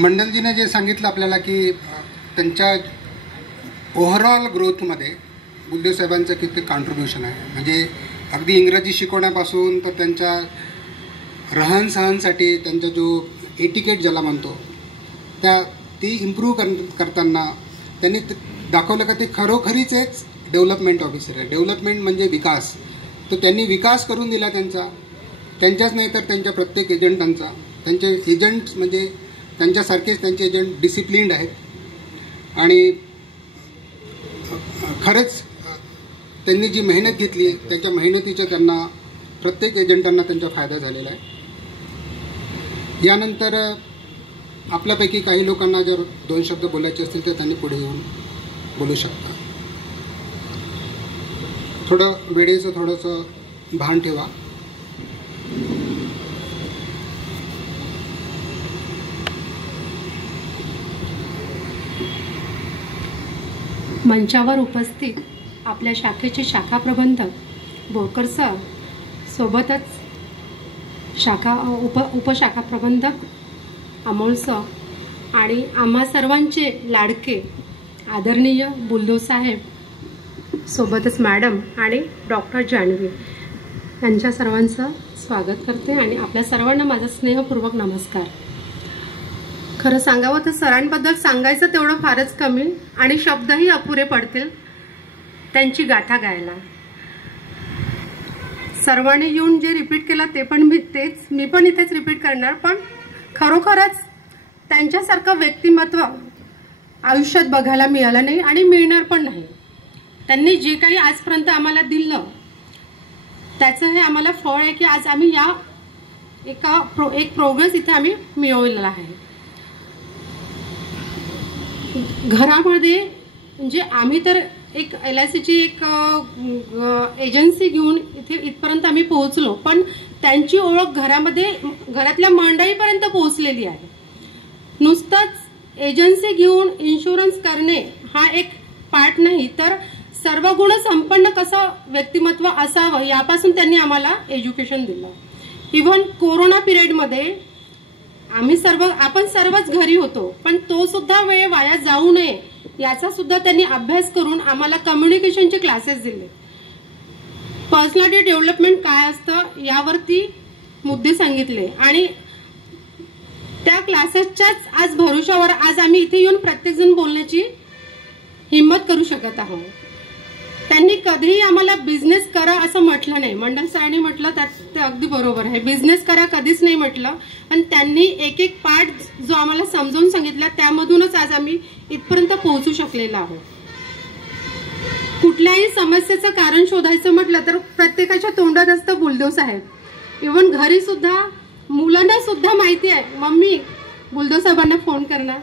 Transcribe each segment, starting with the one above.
मंडलजीने जे सांगितलं आपल्याला की त्यांच्या ओव्हरऑल ग्रोथमध्ये बुलदेव साहेबांचं किती कॉन्ट्रीब्युशन आहे, म्हणजे अगदी इंग्रजी शिकवण्यापासून तर त्यांच्या रहनसहनसाठी त्यांचा जो एटिकेट ज्याला म्हणतो ती इम्प्रूव्ह करताना त्यांनी दाखवलं का ते खरोखरीच एक डेव्हलपमेंट ऑफिसर आहे. डेव्हलपमेंट म्हणजे विकास. तर त्यांनी विकास करून दिला त्यांच्याच नाही तर त्यांच्या प्रत्येक एजंटांचा. त्यांचे एजंट्स म्हणजे त्यांच्यासारखेच त्यांचे एजंट डिसिप्लिन्ड आहेत आणि खरंच त्यांनी जी मेहनत घेतली त्याच्या मेहनतीचा त्यांना प्रत्येक एजंटांना त्यांचा फायदा झालेला आहे. यानंतर आपल्यापैकी काही लोकांना जर 2 शब्द बोलायचे असतील तर त्यांनी पुढे येऊन बोलू शकता. थोडं वेळेचं थोडंसं भान ठेवा. मंचावर उपस्थित आपल्या शाखेचे शाखा प्रबंधक बोरकर सर, सोबतच उपशाखा प्रबंधक अमोल सर आणि आम्हा सर्वांचे लाडके आदरणीय बुलदेव साहेब, सोबतच मॅडम आणि डॉक्टर जान्हवी यांच्या सर्वांचं स्वागत करते आणि आपल्या सर्वांना माझा स्नेहपूर्वक नमस्कार. खरं सांगावं तर सरांबद्दल सांगायचं तेवढं फारच कमी आणि शब्दही अपुरे पडतील त्यांची गाथा गायला. सर्वांनी येऊन जे रिपीट केलं ते पण मी पण इथेच रिपीट करणार. पण खरोखरच त्यांच्यासारखं व्यक्तिमत्व आयुष्यात बघायला मिळालं नाही आणि मिळणार पण नाही. त्यांनी जे काही आजपर्यंत आम्हाला दिलं त्याचं हे आम्हाला फळ आहे की आज आम्ही या एक प्रोग्रेस इथे आम्ही मिळवलेला आहे. घरामध्ये म्हणजे आम्ही तर एक LICची एक एजन्सी घेऊन इथपर्यंत आम्ही पोहोचलो, पण त्यांची ओळख घरातल्या मंडळीपर्यंत पोहोचलेली आहे. नुसतंच एजन्सी घेऊन इन्शुरन्स करणे हा एक पार्ट नाही, तर सर्व गुण संपन्न कसं व्यक्तिमत्व असावं यापासून त्यांनी आम्हाला एज्युकेशन दिलं. इव्हन कोरोना पिरियडमध्ये आपण सर्वच घरी होतो, पण तो सुद्धा वेळ वाया जाऊ नये याचा सुद्धा त्यांनी अभ्यास करून आम्हाला कम्युनिकेशनचे क्लासेस दिले. पर्सनॅलिटी डेव्हलपमेंट काय असतं यावरती मुद्दे सांगितले आणि त्या क्लासेसच्याच आज भरोशावर आज आम्ही इथे येऊन प्रत्येकजण बोलण्याची हिंमत करू शकत आहोत. त्यांनी कधीही आम्हाला बिझनेस करा असं म्हटलं नाही. मंडल सरांनी म्हटलं ते अगदी बरोबर आहे, बिझनेस करा कधीच नाही म्हटलं. आणि त्यांनी एक पार्ट जो आम्हाला समजावून सांगितला त्यामधूनच आज आम्ही इथपर्यंत पोहोचू शकलेलो आहोत. कुठल्याही समस्येचं कारण शोधायचं म्हटलं तर प्रत्येकाच्या तोंडात असतं बुलदेव साहेब. इव्हन घरी सुद्धा मुलांना सुद्धा माहिती आहे मम्मी बुलदेव साहेबांना फोन करणार.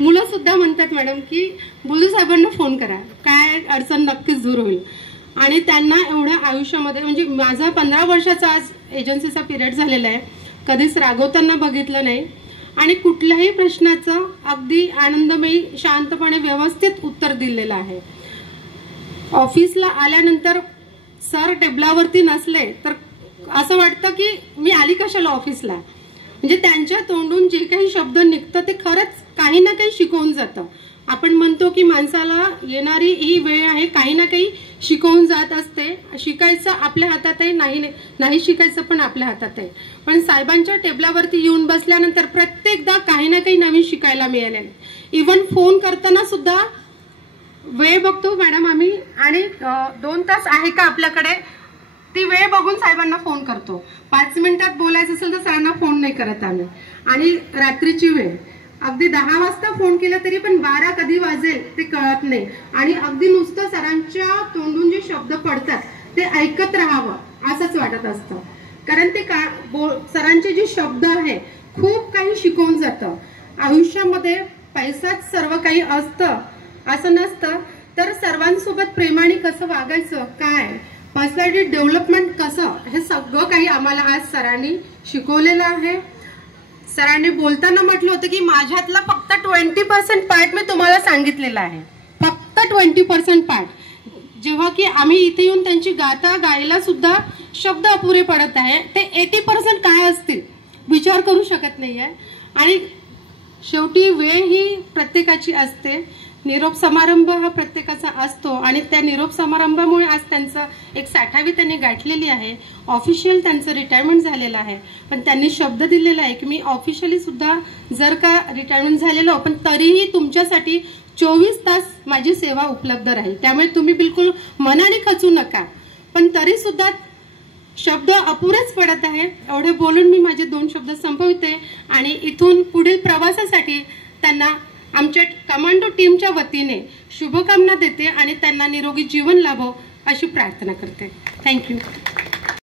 मुलं सुद्धा म्हणतात मॅडम की बुलदेव साहेबांना फोन करा, काय अडचण नक्कीच दूर होईल. आणि त्यांना एवढ्या आयुष्यामध्ये म्हणजे माझा 15 वर्षाचा आज एजन्सीचा पिरियड झालेला आहे, कधीच रागवताना बघितलं नाही आणि कुठल्याही प्रश्नाचं अगदी आनंदमयी शांतपणे व्यवस्थित उत्तर दिलेलं आहे. ऑफिसला आल्यानंतर सर टेबलावरती नसले तर असं वाटतं की मी आली कशाला ऑफिसला. म्हणजे त्यांच्या तोंडून जे काही शब्द निघतं ते खरंच काही ना काही शिकवून जातं. आपण म्हणतो की माणसाला येणारी ही वेळ आहे काही ना काही शिकवून जात असते. शिकायचं आपल्या हातात आहे, नाही शिकायचं पण आपल्या हातात आहे. पण साहेबांच्या टेबलावरती येऊन बसल्यानंतर प्रत्येकदा काही ना काही नवीन शिकायला मिळालेलं. इव्हन फोन करताना सुद्धा वेळ बघतो मॅडम आम्ही आणि 2 तास आहे का आपल्याकडे ती वेळ बघून साहेबांना फोन करतो. 5 मिनिटात बोलायचं असेल तर सरांना फोन नाही करत आम्ही. आणि रात्रीची वेळ अगदी 10 वाजता फोन केला तरी पण 12 कधी वाजेल ते कळत नाही. आणि अगदी नुसतं सरांच्या तोंडून जे शब्द पडतात ते ऐकत राहावं असंच वाटत असतं. कारण ते सरांचे जे शब्द आहे खूप काही शिकवून जातं. आयुष्यामध्ये पैसाच सर्व काही असतं असं नसतं, तर सर्वांसोबत प्रेमाने कसं वागायचं, काय पर्सनॅलिटी डेव्हलपमेंट कसं, हे सगळं काही आम्हाला आज सरांनी शिकवलेलं आहे. सरांनी बोलताना म्हटलं होतं की माझ्यातला फक्त 20% पार्ट मी तुम्हाला सांगितलेला आहे, फक्त 20% पार्ट. जेव्हा की आम्ही इथे येऊन त्यांची गाथा गायला सुद्धा शब्द अपुरे पडत आहे, ते 80% काय असतील विचार करू शकत नाहीये. आणि शेवटी वेळ ही प्रत्येकाची असते. निरोप समारंभ हा प्रत्येकाचा असतो आणि त्या निरोप समारंभामुळे आज त्यांचं एक 60वी त्यांनी गाठलेली आहे. ऑफिशियल त्यांचं रिटायरमेंट झालेलं आहे, पण त्यांनी शब्द दिलेला आहे की मी ऑफिशियली सुद्धा जर का रिटायरमेंट झालेलो पण तरीही तुमच्यासाठी 24 तास माझी सेवा उपलब्ध राहील. त्यामुळे तुम्ही बिलकुल मनाने खचू नका. पण तरी सुद्धा शब्द अपुरेच पडत आहे. एवढे बोलून मी माझे 2 शब्द संपवते आणि इथून पुढील प्रवासासाठी त्यांना आमच्या कमांडो टीमच्या वतीने शुभकामना देते आणि त्यांना निरोगी जीवन लाभो अशी प्रार्थना करते. थँक्यू.